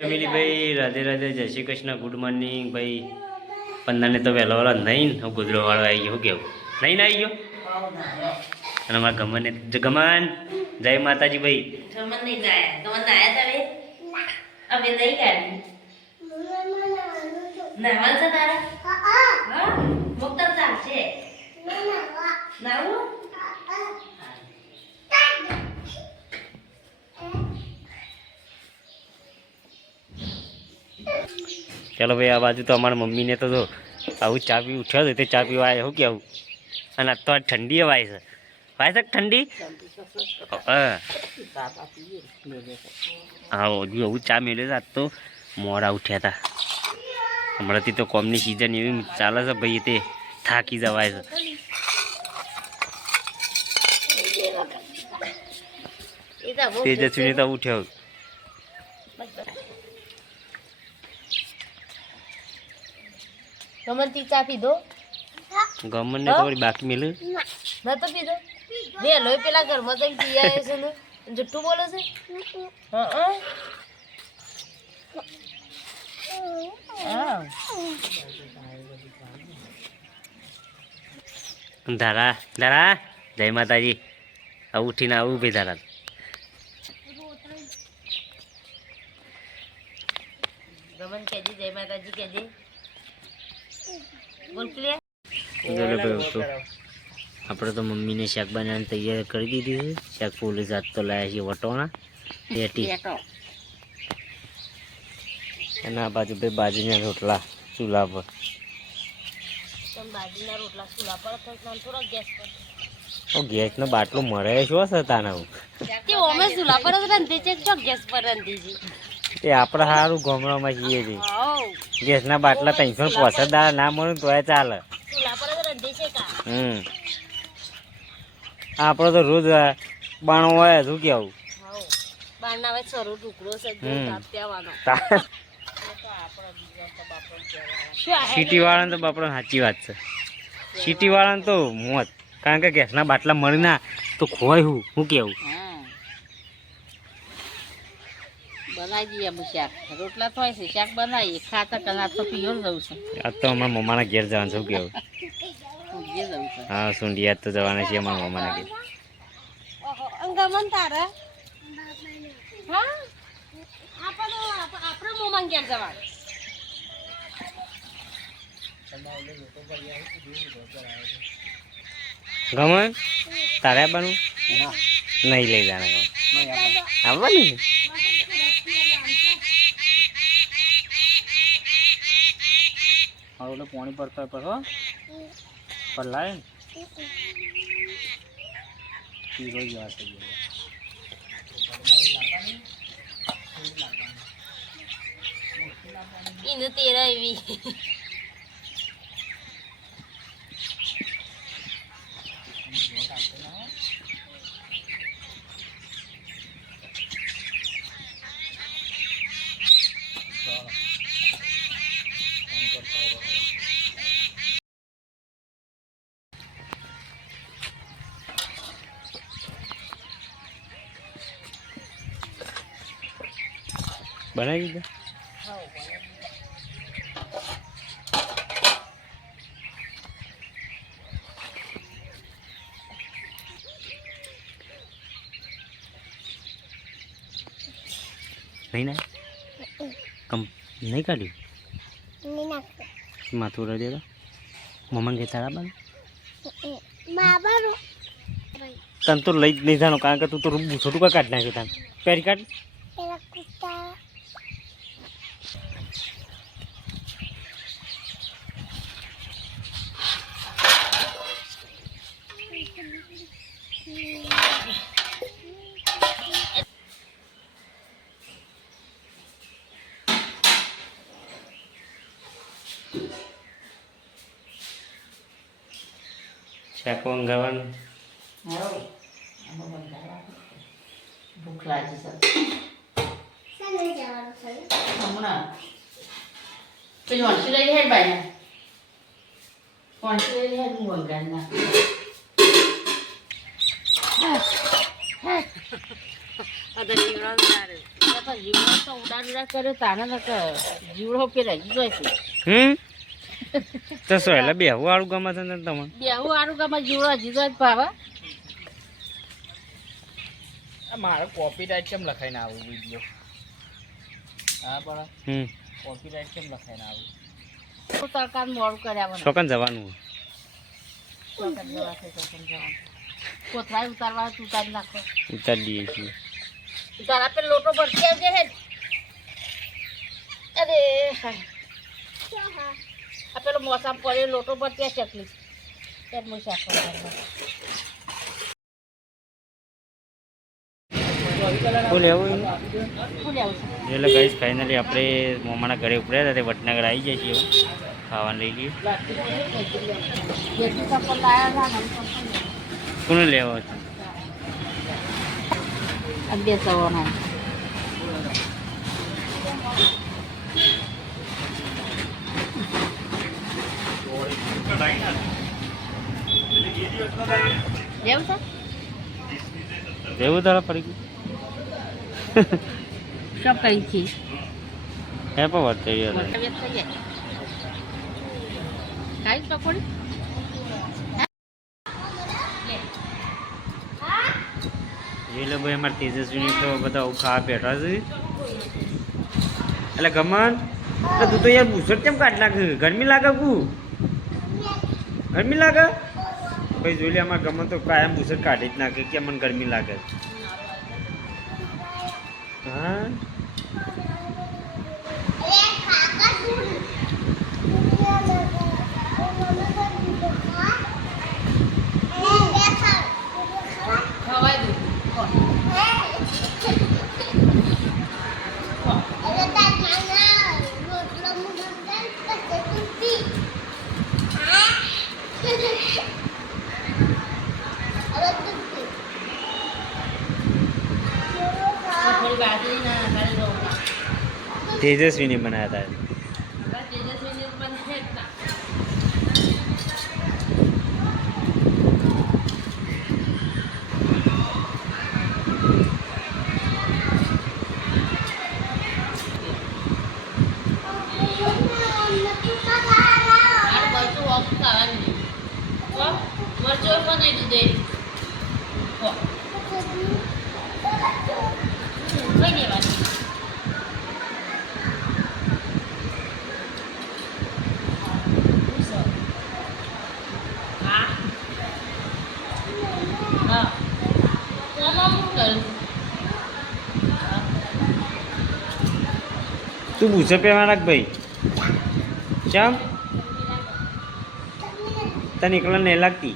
family ભાઈ રાધે રાધે જય Shri Krishna good morning ભાઈ 15 ને તો વહેલો વહેલો નહીં હું ગુજરો વાળો આવી ગયો કેવું નહીં ને આવી ગયો અને અમારા ગમન ગમન જય માતાજી ભાઈ ગમન નહીં જાય ગમન આયા તારે હવે નહીં કાઢી નાવા છે તારે હા મુક્તર ચાલશે નાવું ચાલો ભાઈ આ બાજુ તો અમારા મમ્મીને તો જો આવું ચા પી ઉઠ્યો હતો તે ચા પીવા આવ્યો શું કેવું અને આ તો ઠંડી વાય છે ઠંડી હા હજુ આવું ચા મેળ્યો છે આજ તો મોડા ઉઠ્યા હતા હમણાંથી તો કોમની સિઝન એવી ચાલે છે ભાઈ તે થાકી જવાય છે તેજસ્વીને તો ઉઠ્યો ગમન તી ચા પીધો ગમન ને થોડી બાકી મેલે ના તો પીધો બે લોય પેલા ઘરમાં તો પી આવ્યો છે ને જુઠ્ઠું બોલે છે ધારા ધારા જય માતાજી આવું ઉઠીને આવું ભાઈ ધારા ગમન કેજી જય માતાજી કેજી આપણે તો મમ્મીને શાક બનાવવાની તૈયારી કરી દીધી છે શાક પોલીસ હાથ તો લાયા છીએ વટોણા પેટી અને આ બાજુ ભાઈ બાજરીના રોટલા ચૂલા પર બાજરીના રોટલા ચૂલા પર થોડા ગેસ પર ગેસનો બાટલો મળે શું હશે તાના તે ઓમે ચૂલા પર જ રંધી છે જો ગેસ પર રંધી છે એ આપણે સારું ગામડામાં છીએ છીએ ગેસના બાટલા 350 ના મળે તો એ ચાલે આપણે તો રોજ બાણો હોય શું કેવું સિટી વાળાને તો બાપડો સાચી વાત છે સિટી વાળાને તો મોત કારણ કે ગેસના બાટલા મળે ના તો ખોવાય હું કેવું બનાવી દઈએ શાક રોટલા થાય છે શાક બનાવીએ ખાતા કલા તો પીઓ જવું છે આજ તો અમારા મમ્માના ઘેર જવાનું શું કેવું હા સુંઢિયાદ તો જવાના છીએ અમારા મમ્માના ઘેર ગમન તારે હા આપણે મમ્મા ઘેર જવાનું ગમન તારે આવવાનું નહીં લઈ જવાના આવવાનું હવે પાણી પડતા પર હો પર લાય પીરો જ વાત છે ઇને તેરા એવી બનાવી દીધા નહીં ના નહીં કાઢ્યું માથું રડી દે મમ્માને કે તારા બને તને તો લઈ જ નહીં જાણો કારણ કે તું તો છોટું કા કાઢ નાખ્યું તને પહેરી કાઢ શાક વંગાવાનું ભૂખ લાગી છે હમણાં પેલી વંશી લઈ હેડ બાય વંશી લઈ હેડ હું વંગાર ના અદર શિવરાજ જીવડો તો ઉડાડ કરે તાને જીવડો પેલા જોઈ છે તો શું એટલે બેહવું વાળું ગમે છે ને તમને બેહું આરું ગામમાં જીવડો જીજો જ ભાવે મારે કોપીરાઇટ કેમ લખાઈને આવું વિડીયો હા પણ કોપીરાઇટ કેમ લખાઈને આવું તડકા મોડું કર્યા છોકન જવાનું કોથળા ઉતારવા ઉતારી નાખો ઉતારી દઈએ છીએ તારા પે લોટો ભરતી આવજે હે અરે આ પેલો મોસમ પડે લોટો ભરતી આ ચકલી તેમ હું શાક ફૂલ એવું ફૂલ આવું છે એટલે ગાઈસ ફાઇનલી આપણે મોમાના ઘરે ઉપડ્યા હતા તે વડનગર આવી જાય છીએ ખાવાનું લઈ લઈએ જેટલું ચપ્પલ લાયા હતા ને કોને લેવા છે 1100 ના લેવું છે એવું તારા પડી ગયું શું કઈ થી હે પણ વાત થઈ યાર મતલબ થઈ જાય કાઈ પકોડી એટલે ભાઈ અમારે તેજસ્વીની તો બધા ખાવા બેઠા છે એટલે ગમન એટલે તું તો યાર બુસટ કેમ કાઢ નાખે ગરમી લાગે કુ ગરમી લાગે ભાઈ જોઈ લે અમારે ગમન તો કાયમ બુસટ કાઢી જ નાખે કે મને ગરમી લાગે હા ખવાય દઉં થોડી બાજરી ના કાઢી દો તેજસ્વીને બનાવ્યા હતા તેજસ્વીને બનાવે ના મરચો બનાવી દીધે કઈ દેવાની હા હા તું બુસટ પહેરવા રાખ ભાઈ ચમ તને એકલા નહીં લાગતી